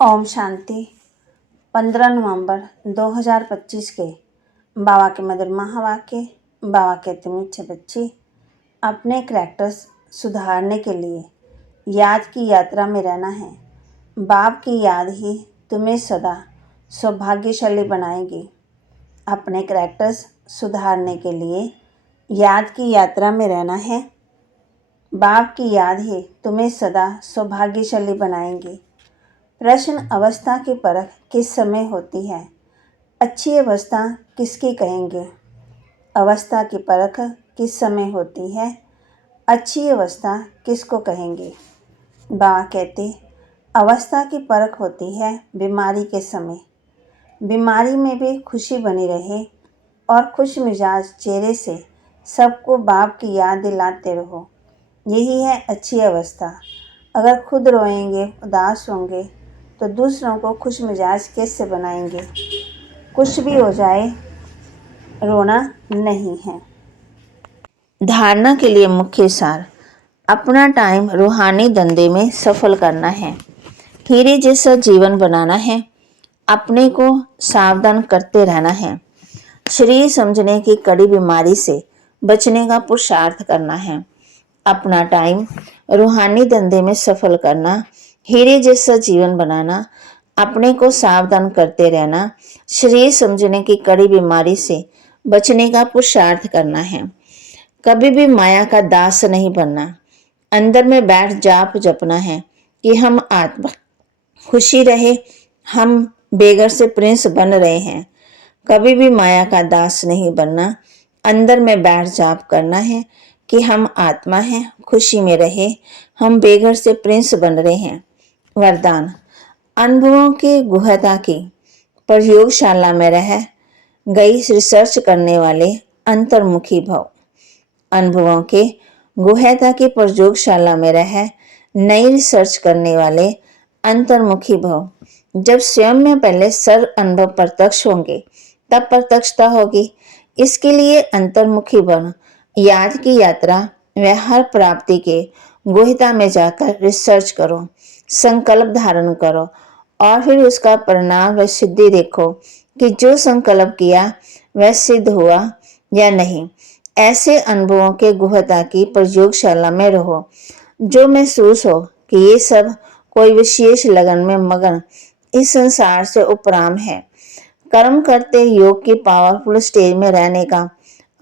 ओम शांति। 15 नवंबर 2025 के बाबा के मधुर महावाक्य। बाबा कहते मीठे बच्चे, अपने करैक्टर्स सुधारने के लिए याद की यात्रा में रहना है। बाप की याद ही तुम्हें सदा सौभाग्यशाली बनाएगी। अपने करैक्टर्स सुधारने के लिए याद की यात्रा में रहना है। बाप की याद ही तुम्हें सदा सौभाग्यशाली बनाएंगी। प्रश्न, अवस्था की परख किस समय होती है? अच्छी अवस्था किसकी कहेंगे? अवस्था की परख किस समय होती है? अच्छी अवस्था किसको कहेंगे? बाबा कहते, अवस्था की परख होती है बीमारी के समय। बीमारी में भी खुशी बनी रहे और खुश मिजाज चेहरे से सबको बाप की याद दिलाते रहो। यही है अच्छी अवस्था। अगर खुद रोएंगे, उदास होंगे तो दूसरों को खुश मिजाज कैसे बनाएंगे? कुछ भी हो जाए, रोना नहीं है। धारणा के लिए मुख्य सार, अपना टाइम रूहानी धंधे में सफल करना है। हीरे जैसा जीवन बनाना है। अपने को सावधान करते रहना है। शरीर समझने की कड़ी बीमारी से बचने का पुरुषार्थ करना है। अपना टाइम रूहानी धंधे में सफल करना, हीरे जैसा जीवन बनाना, अपने को सावधान करते रहना, शरीर समझने की कड़ी बीमारी से बचने का पुरुषार्थ करना है। कभी भी माया का दास नहीं बनना। अंदर में बैठ जाप जपना है कि हम आत्मा खुशी रहे, हम बेगर से प्रिंस बन रहे हैं। कभी भी माया का दास नहीं बनना। अंदर में बैठ जाप करना है कि हम आत्मा हैं, खुशी में रहे, हम बेघर से प्रिंस बन रहे हैं। वरदान, अनुभवों की गुहता की प्रयोगशाला में रह गई रिसर्च करने वाले अंतर्मुखी भव। अनुभवों के गुहता की प्रयोगशाला में रह नई रिसर्च करने वाले अंतर्मुखी भव। जब स्वयं में पहले सर्व अनुभव प्रत्यक्ष होंगे तब प्रत्यक्षता होगी। इसके लिए अंतर्मुखी बन याद की यात्रा व हर प्राप्ति के गुहता में जाकर रिसर्च करो, संकल्प धारण करो और फिर उसका परिणाम व सिद्धि देखो कि जो संकल्प किया वह सिद्ध हुआ या नहीं। ऐसे अनुभवों के गुहता की प्रयोगशाला में रहो। जो महसूस हो कि ये सब कोई विशेष लगन में मगन इस संसार से उपराम है। कर्म करते योग की पावरफुल स्टेज में रहने का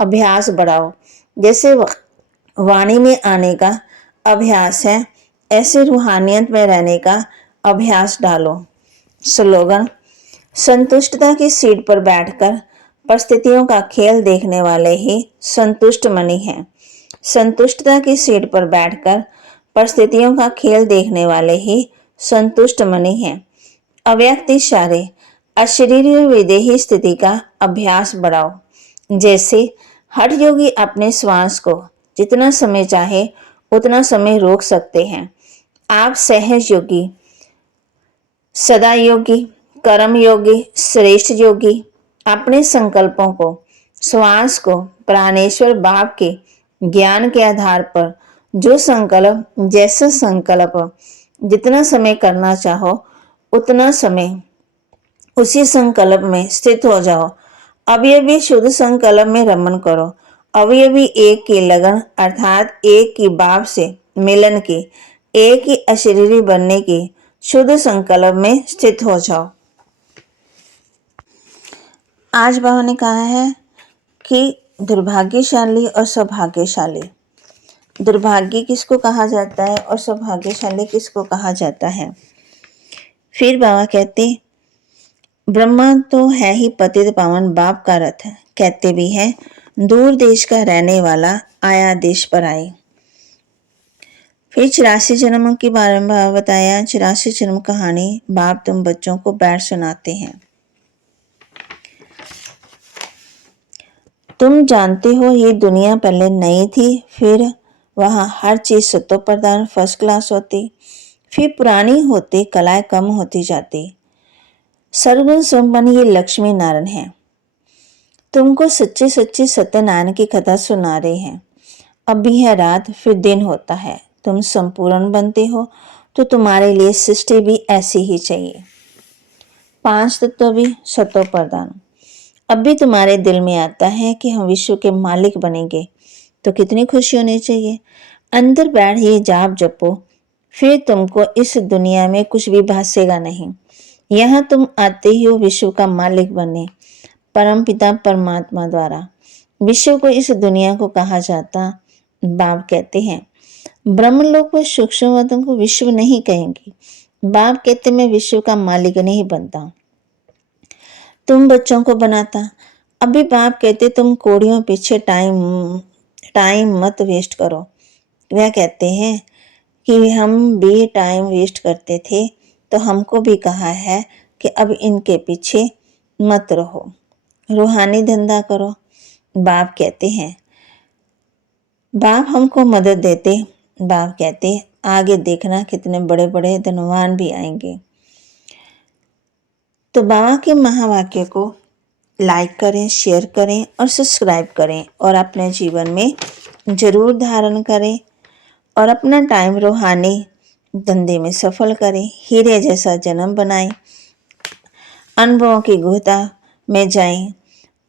अभ्यास बढ़ाओ। जैसे वाणी में आने का अभ्यास है, ऐसे रूहानियत में रहने का अभ्यास डालो। स्लोगन, संतुष्टता की सीट पर बैठकर परिस्थितियों का खेल देखने वाले ही संतुष्ट मनी हैं। संतुष्टता की सीट पर बैठकर परिस्थितियों का खेल देखने वाले ही संतुष्ट मनी हैं। अव्यक्त इशारे, अशरीरी विदेही स्थिति का अभ्यास बढ़ाओ। जैसे हठ योगी अपने श्वास को जितना समय चाहे उतना समय रोक सकते हैं। आप सहज योगी, सदा योगी, कर्म योगी, श्रेष्ठ योगी अपने संकल्पों को, श्वास को प्राणेश्वर बाप के ज्ञान के आधार पर जो संकल्प, जैसा संकल्प जितना समय करना चाहो उतना समय उसी संकल्प में स्थित हो जाओ। अभी अभी शुद्ध संकल्प में रमन करो। अभी अभी एक की लगन अर्थात एक की बाप से मिलन की, एक ही अशरीरी बनने की शुद्ध संकल्प में स्थित हो जाओ। आज बाबा ने कहा है कि दुर्भाग्यशाली और सौभाग्यशाली। दुर्भाग्य किसको कहा जाता है और सौभाग्यशाली किसको कहा जाता है? फिर बाबा कहते, ब्रह्मा तो है ही पतित पावन बाप का रथ। कहते भी हैं, दूर देश का रहने वाला आया देश पर आए। फिर 84 जन्मों के बारे में बाबा बताया। 84 जन्म कहानी बाप तुम बच्चों को बैठ सुनाते हैं। तुम जानते हो ये दुनिया पहले नई थी, फिर वहाँ हर चीज सत्व प्रधान फर्स्ट क्लास होती, फिर पुरानी होती, कलाएं कम होती जाती। सर्वगुण संपन्न ये लक्ष्मी नारायण है। तुमको सच्चे सच्चे सत्यनारायण की कथा सुना रहे हैं। अब भी है रात, फिर दिन होता है। तुम संपूर्ण बनते हो तो तुम्हारे लिए सृष्टि भी ऐसी ही चाहिए। 5 तत्व भी सतो प्रधान। अब भी तुम्हारे दिल में आता है कि हम विश्व के मालिक बनेंगे, तो कितनी खुशी होनी चाहिए। अंदर बैठ ये जाप जपो, फिर तुमको इस दुनिया में कुछ भी भासेगा नहीं। यहाँ तुम आते ही हो विश्व का मालिक बने, परम पिता परमात्मा द्वारा। विश्व को इस दुनिया को कहा जाता, बाप कहते हैं ब्रह्मलोक में सूक्ष्मतम को विश्व नहीं कहेंगे। बाप कहते मैं विश्व का मालिक नहीं बनता, तुम बच्चों को बनाता। अभी बाप कहते तुम कोड़ियों पीछे टाइम मत वेस्ट करो। वह कहते हैं कि हम भी टाइम वेस्ट करते थे, तो हमको भी कहा है कि अब इनके पीछे मत रहो, रूहानी धंधा करो। बाप कहते हैं, बाप हमको मदद देते। बाप कहते आगे देखना कितने बड़े बड़े धनवान भी आएंगे। तो बाबा के महावाक्य को लाइक करें, शेयर करें और सब्सक्राइब करें और अपने जीवन में जरूर धारण करें और अपना टाइम रूहानी धंधे में सफल करें। हीरे जैसा जन्म बनाएं, अनुभवों की गुहता में जाएं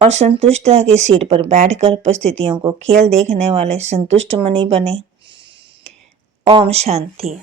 और संतुष्टता की सीट पर बैठकर परिस्थितियों को खेल देखने वाले संतुष्ट मनी बने। ओम शांति।